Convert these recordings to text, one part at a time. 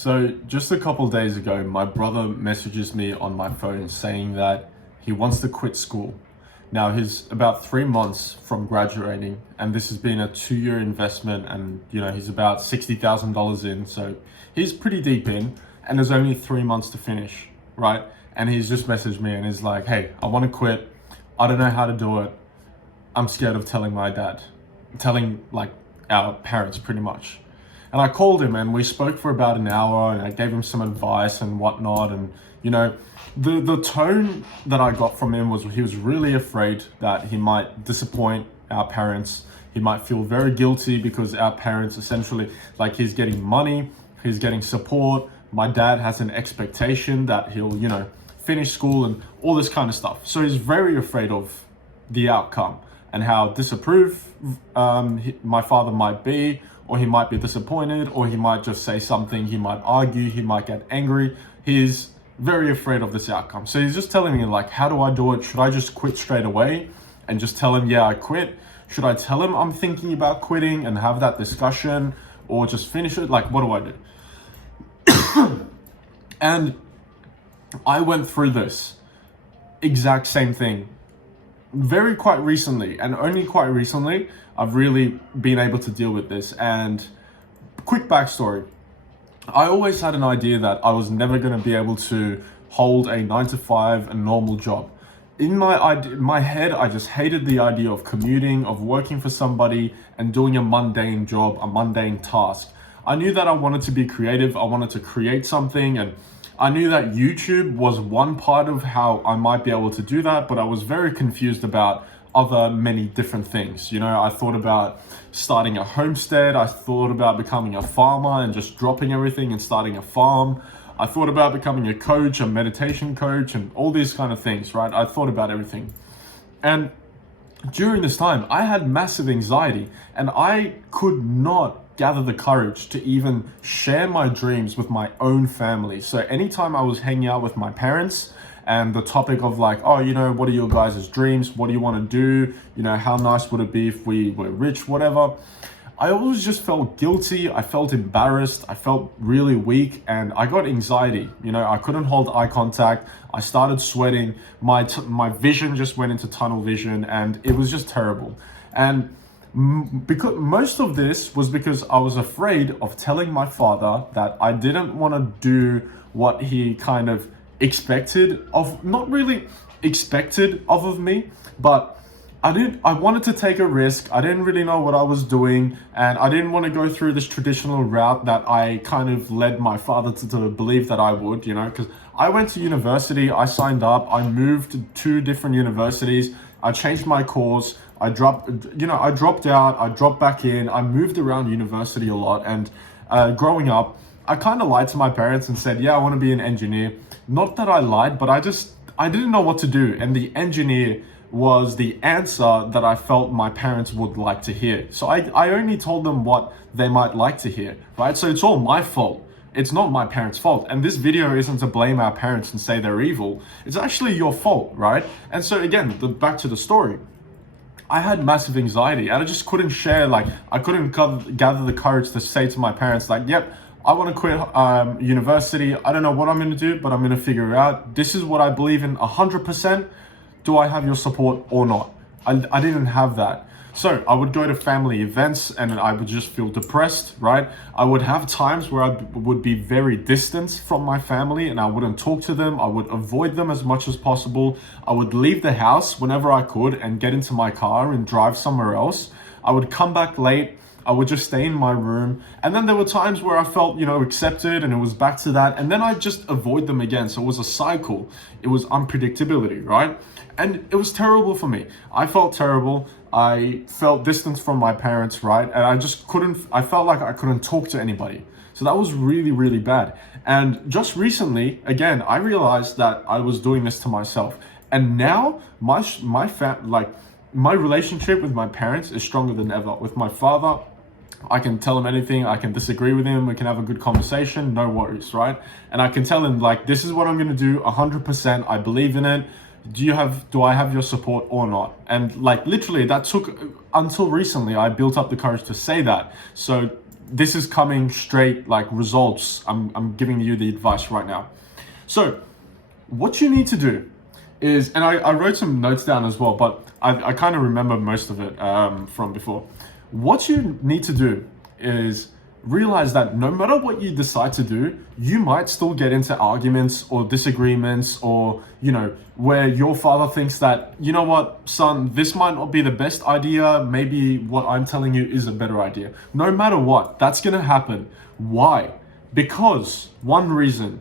So just a couple days ago, my brother messages me on my phone saying that he wants to quit school. Now he's about 3 months from graduating, and this has been a 2-year investment, and he's about $60,000 in, so he's pretty deep in, and there's only 3 months to finish, right? And he's just messaged me and he's like, "Hey, I want to quit. I don't know how to do it. I'm scared of telling my dad, telling like our parents pretty much." And I called him and we spoke for about an hour and I gave him some advice and whatnot. And the tone that I got from him was he was really afraid that he might disappoint our parents. He might feel very guilty because our parents essentially, like, he's getting money, he's getting support. My dad has an expectation that he'll, finish school and all this kind of stuff. So he's very afraid of the outcome and how disapproved my father might be, or he might be disappointed, or he might just say something, he might argue, he might get angry. He's very afraid of this outcome. So he's just telling me, like, how do I do it? Should I just quit straight away and just tell him, yeah, I quit? Should I tell him I'm thinking about quitting and have that discussion, or just finish it? Like, what do I do? And I went through this exact same thing quite recently, and only quite recently I've really been able to deal with this. And quick backstory, I always had an idea that I was never going to be able to hold a 9 to 5, a normal job. In my head, I just hated the idea of commuting, of working for somebody and doing a mundane job, a mundane task. I knew that I wanted to be creative, I wanted to create something, and I knew that YouTube was one part of how I might be able to do that, but I was very confused about other many different things. I thought about starting a homestead, I thought about becoming a farmer and just dropping everything and starting a farm. I thought about becoming a coach, a meditation coach, and all these kind of things, right? I thought about everything. And during this time, I had massive anxiety and I could not gather the courage to even share my dreams with my own family. So anytime I was hanging out with my parents and the topic of like, oh, what are your guys' dreams? What do you want to do? How nice would it be if we were rich, whatever. I always just felt guilty. I felt embarrassed. I felt really weak and I got anxiety. I couldn't hold eye contact. I started sweating. My vision just went into tunnel vision and it was just terrible. And because most of this was because I was afraid of telling my father that I didn't want to do what he kind of expected of, not really expected of me, but I wanted to take a risk. I didn't really know what I was doing, and I didn't want to go through this traditional route that I kind of led my father to believe that I would, because I went to university, I signed up, I moved to 2 different universities, I changed my course, I dropped out, I dropped back in, I moved around university a lot, and growing up, I kind of lied to my parents and said, yeah, I want to be an engineer. Not that I lied, but I didn't know what to do, and the engineer was the answer that I felt my parents would like to hear. So I only told them what they might like to hear, right? So it's all my fault. It's not my parents' fault. And this video isn't to blame our parents and say they're evil. It's actually your fault, right? And so again, back to the story. I had massive anxiety and I just couldn't share, I couldn't gather the courage to say to my parents, yep, I want to quit university. I don't know what I'm going to do, but I'm going to figure it out. This is what I believe in 100%. Do I have your support or not? I didn't have that. So I would go to family events and I would just feel depressed, right? I would have times where I would be very distant from my family and I wouldn't talk to them. I would avoid them as much as possible. I would leave the house whenever I could and get into my car and drive somewhere else. I would come back late. I would just stay in my room. And then there were times where I felt, accepted and it was back to that. And then I'd just avoid them again. So it was a cycle. It was unpredictability, right? And it was terrible for me. I felt terrible. I felt distant from my parents, right? And I felt like I couldn't talk to anybody. So that was really, really bad. And just recently, again, I realized that I was doing this to myself. And now my relationship with my parents is stronger than ever. With my father, I can tell him anything. I can disagree with him. We can have a good conversation. No worries, right? And I can tell him, this is what I'm going to do 100%. I believe in it. Do I have your support or not? And literally that took until recently I built up the courage to say that. So this is coming straight, like results. I'm giving you the advice right now. So what you need to do is, and I wrote some notes down as well, but I kind of remember most of it from before. What you need to do is realize that no matter what you decide to do, you might still get into arguments or disagreements, or, you know, where your father thinks that, you know what, son, this might not be the best idea. Maybe what I'm telling you is a better idea. No matter what, that's going to happen. Why? Because one reason,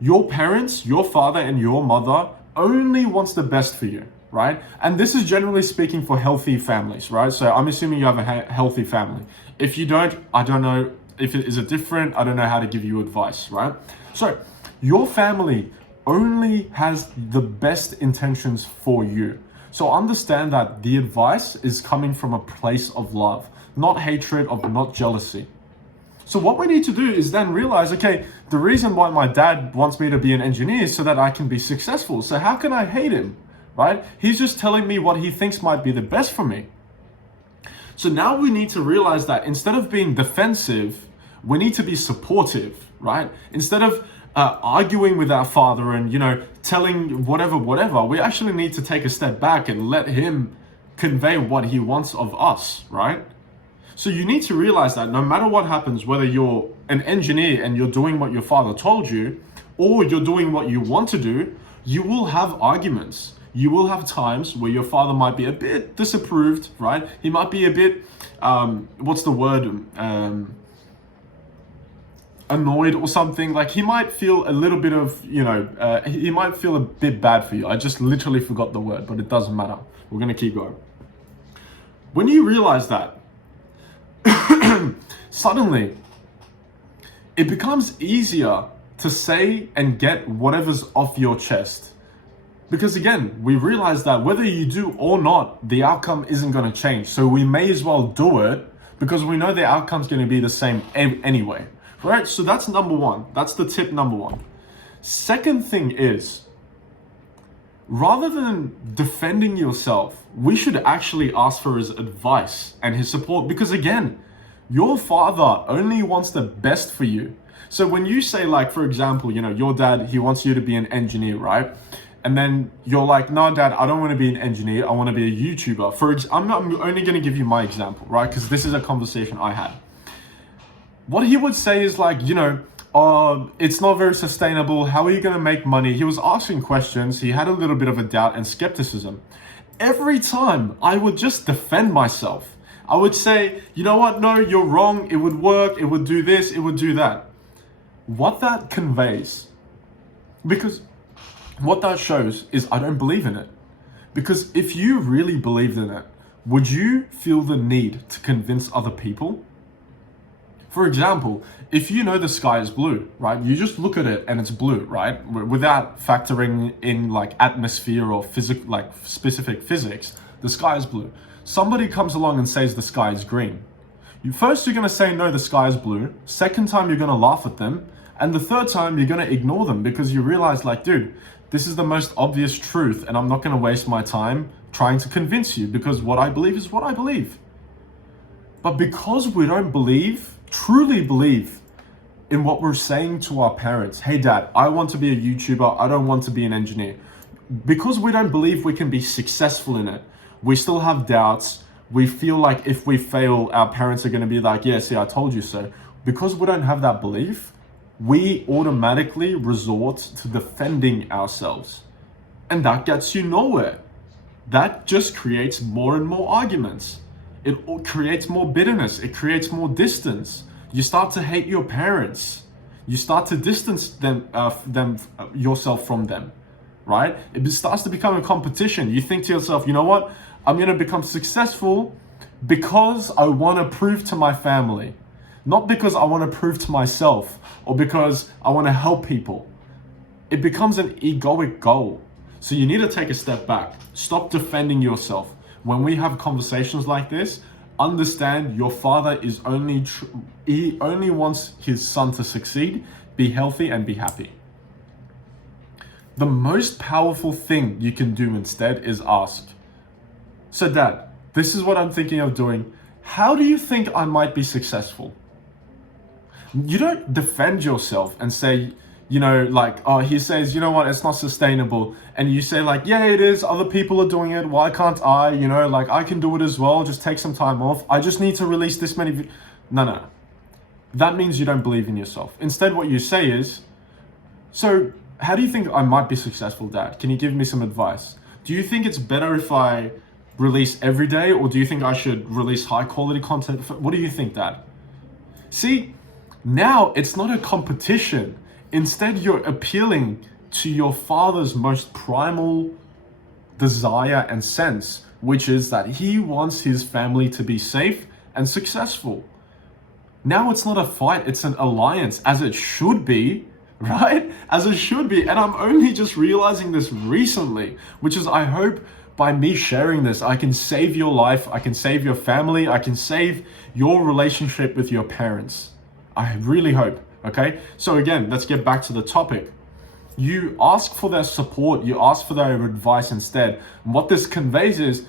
your parents, your father and your mother only wants the best for you, right? And this is generally speaking for healthy families, right? So I'm assuming you have a healthy family. If you don't, I don't know if it is a different, I don't know how to give you advice, right? So your family only has the best intentions for you. So understand that the advice is coming from a place of love, not hatred, not jealousy. So what we need to do is then realize, okay, the reason why my dad wants me to be an engineer is so that I can be successful. So how can I hate him, right? He's just telling me what he thinks might be the best for me. So now we need to realize that instead of being defensive, we need to be supportive, right? Instead of arguing with our father and, you know, telling whatever, we actually need to take a step back and let him convey what he wants of us, right? So you need to realize that no matter what happens, whether you're an engineer and you're doing what your father told you, or you're doing what you want to do, you will have arguments. You will have times where your father might be a bit disapproved, right? He might be a bit, annoyed or something. Like he might feel a little bit of, he might feel a bit bad for you. I just literally forgot the word, but it doesn't matter. We're gonna keep going. When you realize that, suddenly it becomes easier to say and get whatever's off your chest. Because again, we realize that whether you do or not, the outcome isn't going to change. So we may as well do it because we know the outcome's going to be the same anyway, right? So that's number one. That's the tip number one. Second thing is, rather than defending yourself, we should actually ask for his advice and his support, because again, your father only wants the best for you. So when you say, like, for example, your dad, he wants you to be an engineer, right? And then you're like, no, dad, I don't want to be an engineer. I want to be a YouTuber. I'm only going to give you my example, right? Because this is a conversation I had. What he would say is like, it's not very sustainable. How are you going to make money? He was asking questions. He had a little bit of a doubt and skepticism. Every time I would just defend myself. I would say, you know what? No, you're wrong. It would work. It would do this. It would do that. What that conveys, because what that shows is I don't believe in it. Because if you really believed in it, would you feel the need to convince other people? For example, if you know the sky is blue, right? You just look at it and it's blue, right? Without factoring in like atmosphere or specific physics, the sky is blue. Somebody comes along and says the sky is green. First, you're gonna say, no, the sky is blue. Second time, you're gonna laugh at them. And the third time, you're gonna ignore them because you realize, like, dude, this is the most obvious truth and I'm not gonna waste my time trying to convince you because what I believe is what I believe. But because we don't truly believe in what we're saying to our parents, hey dad, I want to be a YouTuber, I don't want to be an engineer. Because we don't believe we can be successful in it, we still have doubts. We feel like if we fail, our parents are gonna be like, yeah, see, I told you so. Because we don't have that belief, we automatically resort to defending ourselves. And that gets you nowhere. That just creates more and more arguments. It creates more bitterness. It creates more distance. You start to hate your parents. You start to distance yourself from them, right? It starts to become a competition. You think to yourself, you know what? I'm gonna become successful because I wanna prove to my family, not because I wanna prove to myself or because I wanna help people. It becomes an egoic goal. So you need to take a step back. Stop defending yourself. When we have conversations like this, understand your father is he only wants his son to succeed, be healthy and be happy. The most powerful thing you can do instead is ask, so dad, this is what I'm thinking of doing. How do you think I might be successful? You don't defend yourself and say, like, oh, he says, you know what, it's not sustainable. And you say like, yeah, it is. Other people are doing it. Why can't I? Like I can do it as well. Just take some time off. I just need to release this many. No. That means you don't believe in yourself. Instead, what you say is, so how do you think I might be successful, Dad? Can you give me some advice? Do you think it's better if I release every day, or do you think I should release high quality content? What do you think, Dad? See, now it's not a competition. Instead, you're appealing to your father's most primal desire and sense, which is that he wants his family to be safe and successful. Now it's not a fight, it's an alliance, as it should be, right? As it should be. And I'm only just realizing this recently, which is, I hope by me sharing this, I can save your life, I can save your family, I can save your relationship with your parents. I really hope, okay? So again, let's get back to the topic. You ask for their support, you ask for their advice instead. And what this conveys is,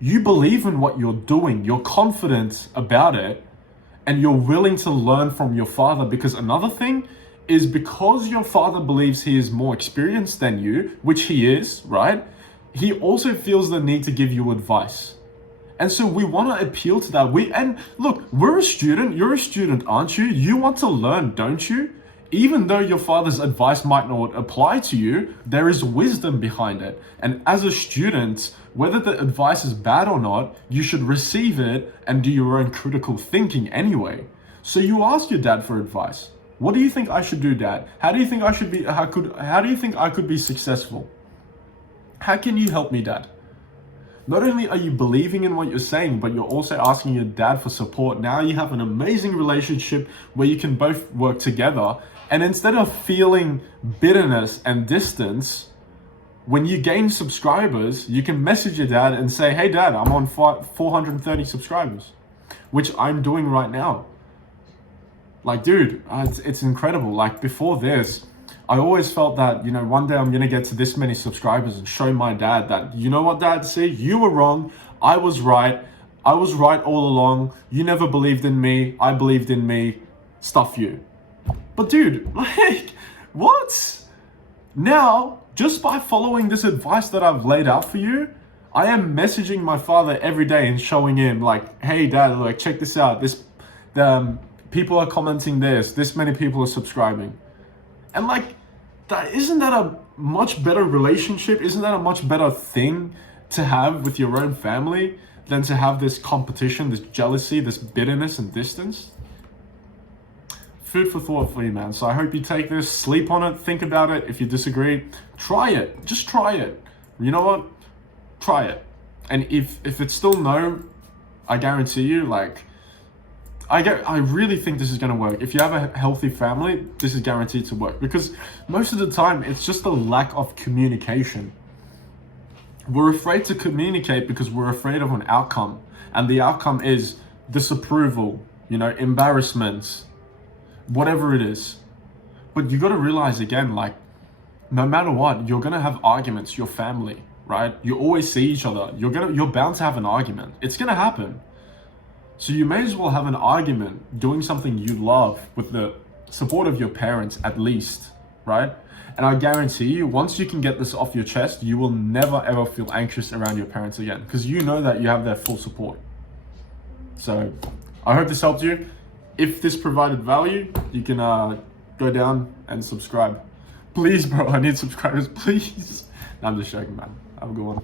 you believe in what you're doing, you're confident about it, and you're willing to learn from your father. Because another thing is, because your father believes he is more experienced than you, which he is, right? He also feels the need to give you advice. And so we want to appeal to that. And look, we're a student, you're a student, aren't you? You want to learn, don't you? Even though your father's advice might not apply to you, there is wisdom behind it. And as a student, whether the advice is bad or not, you should receive it and do your own critical thinking anyway. So you ask your dad for advice. What do you think I should do, Dad? How do you think I should be? How do you think I could be successful? How can you help me, Dad? Not only are you believing in what you're saying, but you're also asking your dad for support. Now you have an amazing relationship where you can both work together. And instead of feeling bitterness and distance, when you gain subscribers, you can message your dad and say, hey, Dad, I'm on 430 subscribers, which I'm doing right now. Like, dude, it's incredible. Like, before this, I always felt that, one day I'm going to get to this many subscribers and show my dad that, you know what, Dad, see, you were wrong. I was right. I was right all along. You never believed in me. I believed in me. Stuff you. But dude, like, what? Now, just by following this advice that I've laid out for you, I am messaging my father every day and showing him like, hey, Dad, like, check this out. People are commenting this many people are subscribing. And like, isn't that a much better relationship? Isn't that a much better thing to have with your own family than to have this competition, this jealousy, this bitterness and distance? Food for thought for you, man. So I hope you take this, sleep on it, think about it. If you disagree, try it. Just try it. You know what? Try it. And if it's still no, I guarantee you, like, I really think this is going to work. If you have a healthy family, this is guaranteed to work, because most of the time it's just a lack of communication. We're afraid to communicate because we're afraid of an outcome, and the outcome is disapproval, embarrassment, whatever it is. But you got to realize again, like, no matter what, you're going to have arguments, your family, right? You always see each other. You're bound to have an argument. It's going to happen. So you may as well have an argument doing something you love with the support of your parents at least, right? And I guarantee you, once you can get this off your chest, you will never ever feel anxious around your parents again, because you know that you have their full support. So I hope this helped you. If this provided value, you can go down and subscribe. Please, bro, I need subscribers, please. No, I'm just joking, man. Have a good one.